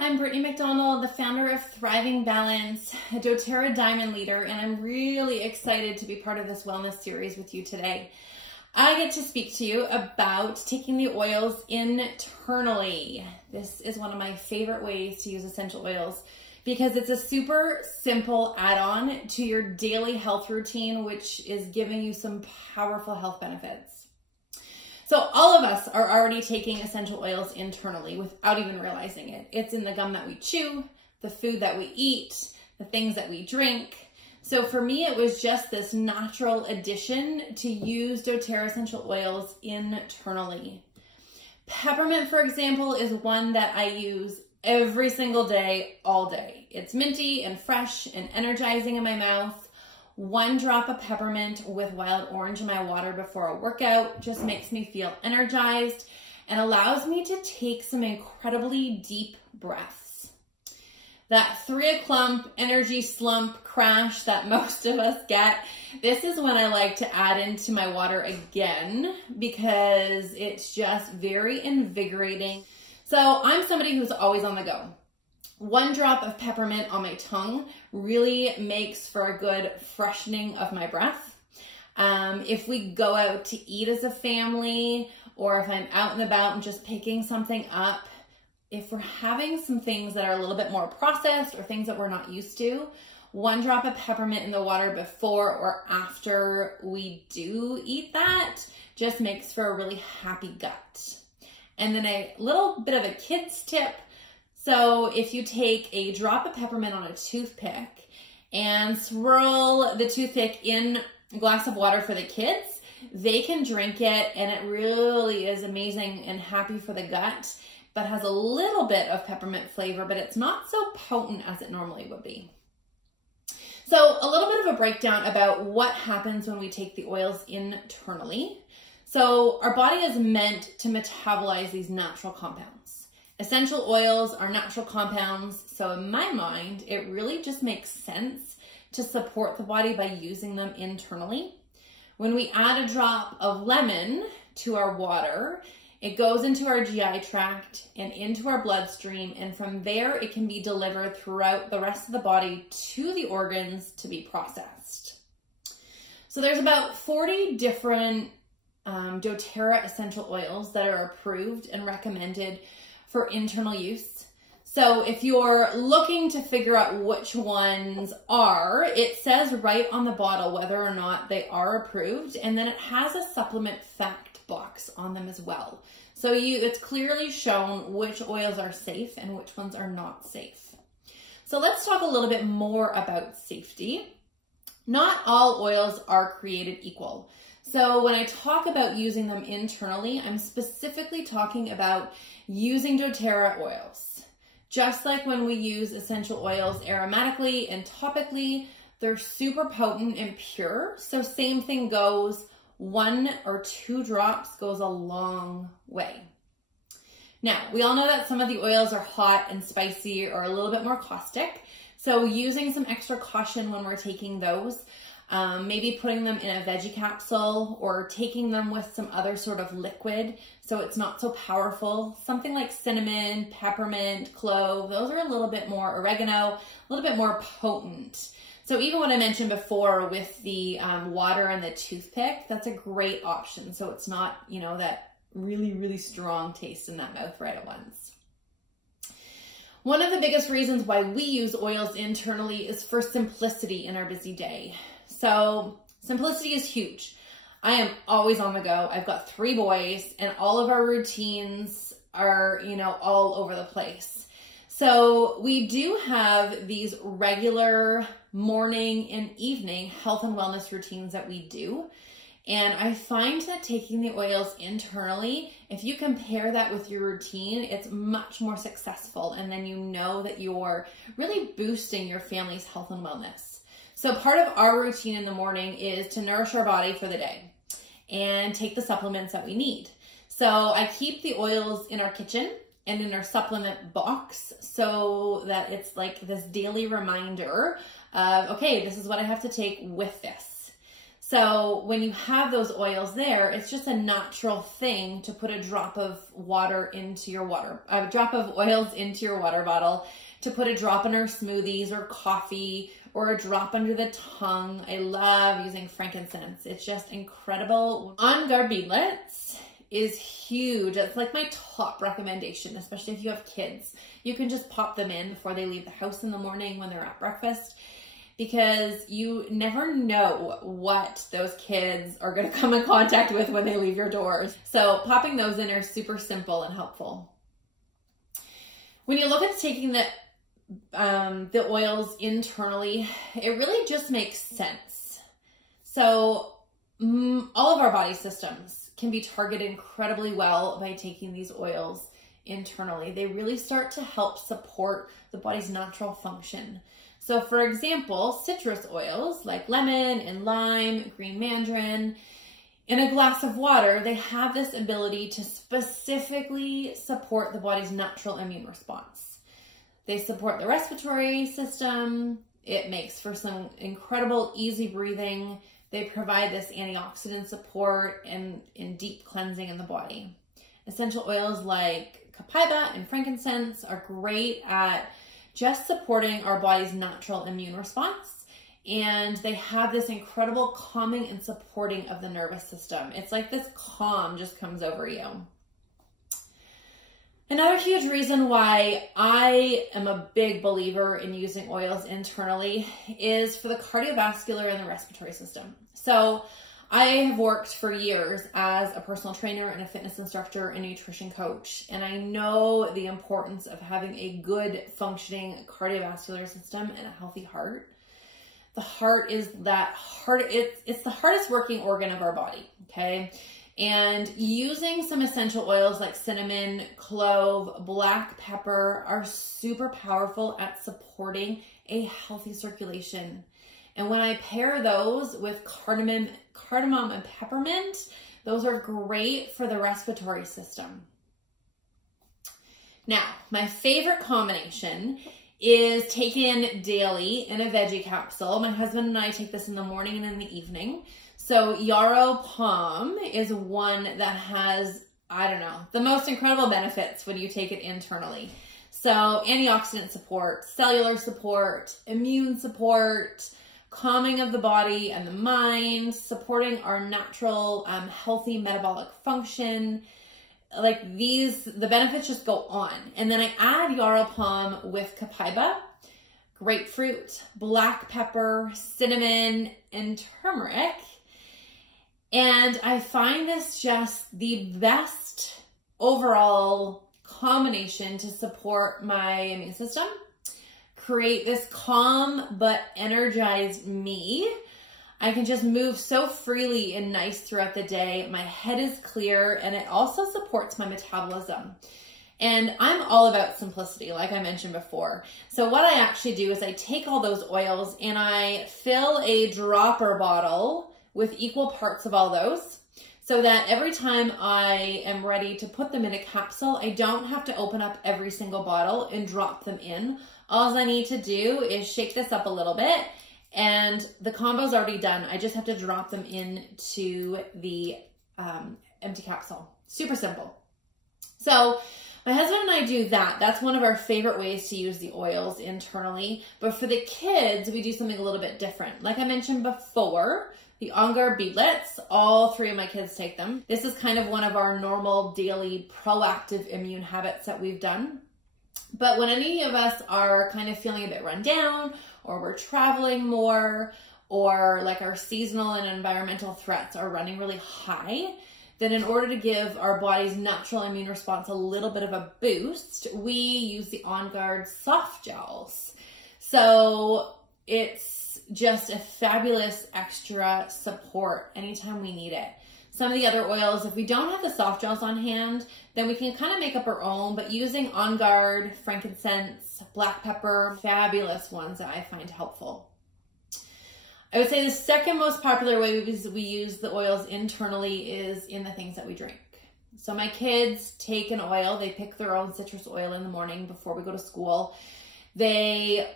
I'm Brittany McDonald, the founder of Thriving Balance, a doTERRA Diamond leader, and I'm really excited to be part of this wellness series with you today. I get to speak to you about taking the oils internally. This is one of my favorite ways to use essential oils because it's a super simple add-on to your daily health routine, which is giving you some powerful health benefits. So all of us are already taking essential oils internally without even realizing it. It's in the gum that we chew, the food that we eat, the things that we drink. So for me, it was just this natural addition to use doTERRA essential oils internally. Peppermint, for example, is one that I use every single day, all day. It's minty and fresh and energizing in my mouth. 1 drop of peppermint with wild orange in my water before a workout just makes me feel energized and allows me to take some incredibly deep breaths. That 3 o'clock energy slump crash that most of us get, this is when I like to add into my water again because it's just very invigorating. So I'm somebody who's always on the go. 1 drop of peppermint on my tongue really makes for a good freshening of my breath. If we go out to eat as a family, or if I'm out and about and just picking something up, if we're having some things that are a little bit more processed or things that we're not used to, 1 drop of peppermint in the water before or after we do eat that just makes for a really happy gut. And then a little bit of a kid's tip. So if you take a drop of peppermint on a toothpick and swirl the toothpick in a glass of water for the kids, they can drink it and it really is amazing and happy for the gut, but has a little bit of peppermint flavor, but it's not so potent as it normally would be. So a little bit of a breakdown about what happens when we take the oils internally. So our body is meant to metabolize these natural compounds. Essential oils are natural compounds, so in my mind, it really just makes sense to support the body by using them internally. When we add a drop of lemon to our water, it goes into our GI tract and into our bloodstream, and from there it can be delivered throughout the rest of the body to the organs to be processed. So there's about 40 different doTERRA essential oils that are approved and recommended for internal use. So if you're looking to figure out which ones are, it says right on the bottle whether or not they are approved, and then it has a supplement fact box on them as well. So it's clearly shown which oils are safe and which ones are not safe. So let's talk a little bit more about safety. Not all oils are created equal. So when I talk about using them internally, I'm specifically talking about using doTERRA oils. Just like when we use essential oils aromatically and topically, they're super potent and pure. So same thing goes, 1 or 2 drops goes a long way. Now, we all know that some of the oils are hot and spicy or a little bit more caustic. So using some extra caution when we're taking those. Maybe putting them in a veggie capsule or taking them with some other sort of liquid so it's not so powerful. Something like cinnamon, peppermint, clove, those are a little bit more, oregano, a little bit more potent. So even what I mentioned before with the water and the toothpick, that's a great option. So it's not, you know, that really, really strong taste in that mouth right at once. One of the biggest reasons why we use oils internally is for simplicity in our busy day. So simplicity is huge. I am always on the go. I've got 3 boys and all of our routines are, you know, all over the place. So we do have these regular morning and evening health and wellness routines that we do. And I find that taking the oils internally, if you compare that with your routine, it's much more successful. And then you know that you're really boosting your family's health and wellness. So part of our routine in the morning is to nourish our body for the day and take the supplements that we need. So I keep the oils in our kitchen and in our supplement box so that it's like this daily reminder of, okay, this is what I have to take with this. So when you have those oils there, it's just a natural thing to put a drop of water into your a drop of oils into your water bottle, to put a drop in our smoothies or coffee, or a drop under the tongue. I love using frankincense. It's just incredible. On Guard beadlets is huge. It's like my top recommendation, especially if you have kids. You can just pop them in before they leave the house in the morning when they're at breakfast, because you never know what those kids are going to come in contact with when they leave your doors. So popping those in are super simple and helpful. When you look at taking the oils internally, it really just makes sense. So all of our body systems can be targeted incredibly well by taking these oils internally. They really start to help support the body's natural function. So for example, citrus oils like lemon and lime, green mandarin, in a glass of water, they have this ability to specifically support the body's natural immune response. They support the respiratory system. It makes for some incredible easy breathing. They provide this antioxidant support and in deep cleansing in the body. Essential oils like copaiba and frankincense are great at just supporting our body's natural immune response. And they have this incredible calming and supporting of the nervous system. It's like this calm just comes over you. Another huge reason why I am a big believer in using oils internally is for the cardiovascular and the respiratory system. So I have worked for years as a personal trainer and a fitness instructor and nutrition coach, and I know the importance of having a good functioning cardiovascular system and a healthy heart. The heart is it's the hardest working organ of our body, okay? And using some essential oils like cinnamon, clove, black pepper are super powerful at supporting a healthy circulation. And when I pair those with cardamom and peppermint, those are great for the respiratory system. Now, my favorite combination is taken daily in a veggie capsule. My husband and I take this in the morning and in the evening. So Yarrow Palm is one that has, the most incredible benefits when you take it internally. So antioxidant support, cellular support, immune support, calming of the body and the mind, supporting our natural, healthy metabolic function. Like the benefits just go on. And then I add Yarrow Palm with copaiba, grapefruit, black pepper, cinnamon, and turmeric. And I find this just the best overall combination to support my immune system, create this calm but energized me. I can just move so freely and nice throughout the day. My head is clear, and it also supports my metabolism. And I'm all about simplicity, like I mentioned before. So what I actually do is I take all those oils and I fill a dropper bottle with equal parts of all those, so that every time I am ready to put them in a capsule, I don't have to open up every single bottle and drop them in. All I need to do is shake this up a little bit, and the combo's already done. I just have to drop them into the empty capsule. Super simple. So my husband and I do that. That's one of our favorite ways to use the oils internally. But for the kids, we do something a little bit different. Like I mentioned before, the On Guard beadlets, all three of my kids take them. This is kind of one of our normal daily proactive immune habits that we've done. But when any of us are kind of feeling a bit run down, or we're traveling more, or like our seasonal and environmental threats are running really high, then in order to give our body's natural immune response a little bit of a boost, we use the On Guard soft gels. So it's just a fabulous extra support anytime we need it. Some of the other oils, if we don't have the soft gels on hand, then we can kind of make up our own, but using On Guard, frankincense, black pepper, fabulous ones that I find helpful. I would say the second most popular way we use the oils internally is in the things that we drink. So my kids take an oil, they pick their own citrus oil in the morning before we go to school. They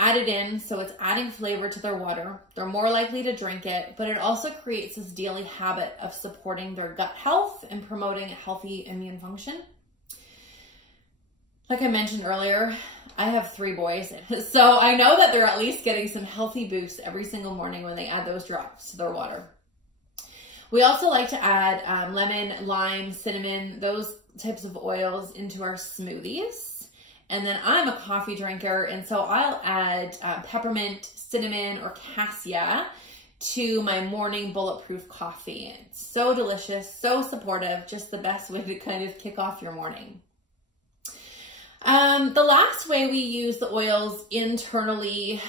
added in, so it's adding flavor to their water. They're more likely to drink it, but it also creates this daily habit of supporting their gut health and promoting a healthy immune function. Like I mentioned earlier, I have 3 boys, so I know that they're at least getting some healthy boosts every single morning when they add those drops to their water. We also like to add lemon, lime, cinnamon, those types of oils into our smoothies. And then I'm a coffee drinker, and so I'll add peppermint, cinnamon, or cassia to my morning bulletproof coffee. It's so delicious, so supportive, just the best way to kind of kick off your morning. The last way we use the oils internally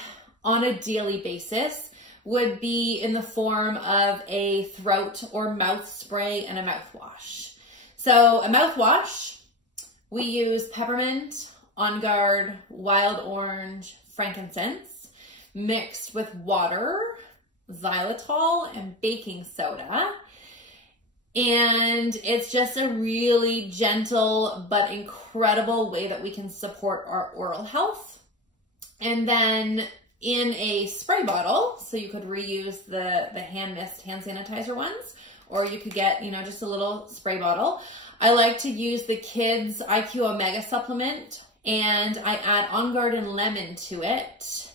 on a daily basis would be in the form of a throat or mouth spray and a mouthwash. So a mouthwash, we use peppermint, On Guard, wild orange, frankincense, mixed with water, xylitol, and baking soda. And it's just a really gentle but incredible way that we can support our oral health. And then in a spray bottle, so you could reuse the hand mist hand sanitizer ones, or you could get, just a little spray bottle. I like to use the Kids IQ Omega supplement, and I add On Guard and lemon to it.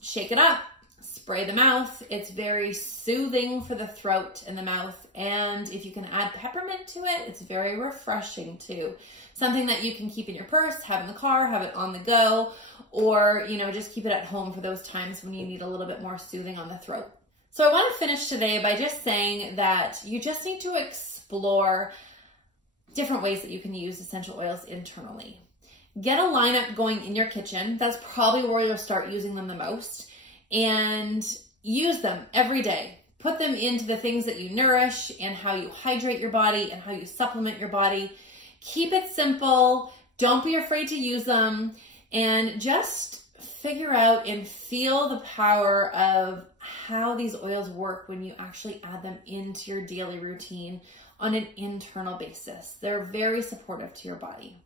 Shake it up, spray the mouth. It's very soothing for the throat and the mouth. And if you can add peppermint to it, it's very refreshing too. Something that you can keep in your purse, have in the car, have it on the go, or, just keep it at home for those times when you need a little bit more soothing on the throat. So I want to finish today by just saying that you just need to explore different ways that you can use essential oils internally. Get a lineup going in your kitchen. That's probably where you'll start using them the most. And use them every day. Put them into the things that you nourish and how you hydrate your body and how you supplement your body. Keep it simple. Don't be afraid to use them. And just figure out and feel the power of how these oils work when you actually add them into your daily routine on an internal basis. They're very supportive to your body.